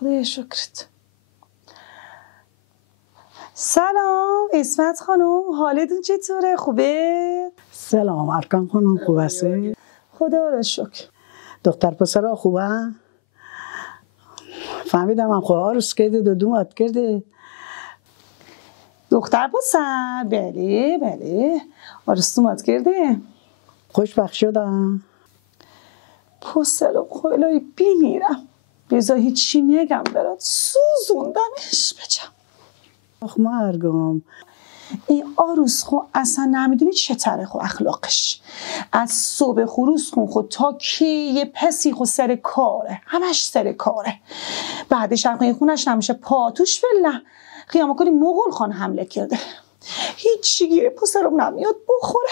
خدای شکرت. سلام اسمت خانم، حالتون چطوره؟ خوبه؟ سلام ارکان خانم، خوب هستی؟ خدا را شکر. دختر پسرها خوبه؟ فهمیدم هم خواه عروس کرده دومات کرده. دختر پسر؟ بله عروس دومات کرده. خوشبخت شدم. پسرم خیلی بیمیرم، بذار هیچی نگم برات، سوزوندمش بچم. آخ مرگم، این عروس خو اصلا نمیدونی چطوره خو اخلاقش. از صبح خروس خود تا کی پسی خو سر کاره، همش سر کاره. بعدش هم خونش نمیشه پاتوش بله خیامه کنی مغول خان حمله کرده. هیچی گیره پسرم نمیاد بخوره.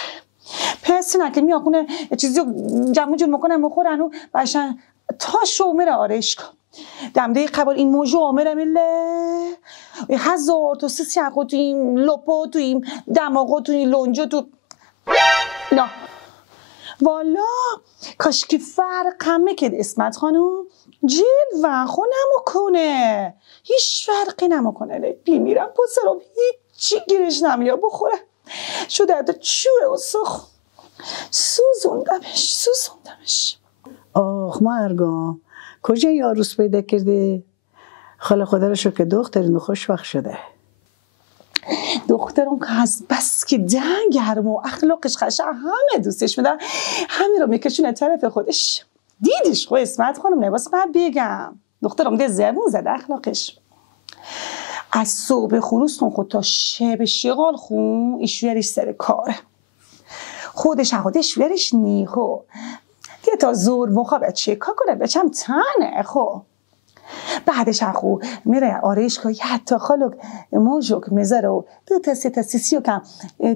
پسی نکه میاخونه چیزی جمع جور میکنه مخورن و باشن تا شومر آرش کن. دمده قبل این موجو آمره میله 1000 تا 300 تو این لپا تو این دماغا تو این لنجا تو نه والا کاش که فرق همه که اسمت خانم جلوه خو نمکنه، هیچ فرقی نمکنه. بیمیرم پسرم هیچی گیرش نمیاد بخوره. شده تا چوه و سخ سوزوندمش. آخ مرگم، کجا این عروس پیدا کرده؟ خاله خدا رو شکر دخترین خوشبخت شده. دخترم که از بس که گرم و اخلاقش قشنگ همه دوستش میدن، همه رو میکشونه طرف خودش. دیدیش خو اسمت خانم نباس من بگم دخترم ده زبون زده اخلاقش. از صبح خروس خود تا شب شغال خون ایشویرش سر کاره. خودش نیخو که تا زور مخواه چه کار کنه بچم تنه خو. بعدش خو میره آرایش که حتی خالق موجوک میذاره و دو تا سه تا سیسیو کم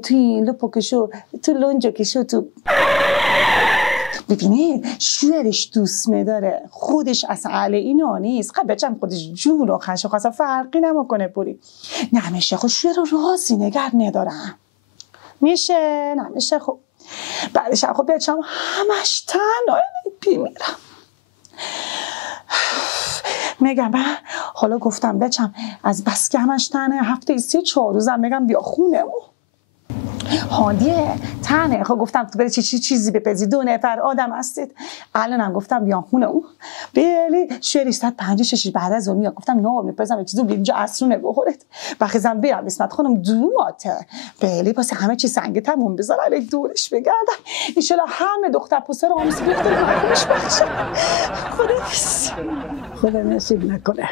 توی این لپو کشو تو لنجو کشو تو ببینه شوهرش دوست میداره، خودش اصلا اهل اینا نیست. خب بچم خودش جون و خش و خاصا فرقی نمیکنه پوری نمیشه خب شوهر رو راضی نگر ندارم میشه نمیشه. خب بعدش خب بچم همش تنها بیمیرم. میگم حالا گفتم بچم از بس که همش تنه هفته 3-4 روزم میگم بیا خونمو هادیه تنه. خب گفتم تو بره چیزی بپزی 2 نفر آدم هستید. الانم گفتم بیا خونمو بلی شوری 156 بعد از اون میاد گفتم نه میپزم چیزو اینجا اصرونه بخورید بخیزم بیام اسمت خانم دوماته بلی واسه همه چی سنگ تموم بذار علی دورش بگردم ان شاء الله همه دختر پسر آمیز گفتم خوش بخشه. خدا نصیب نکنه.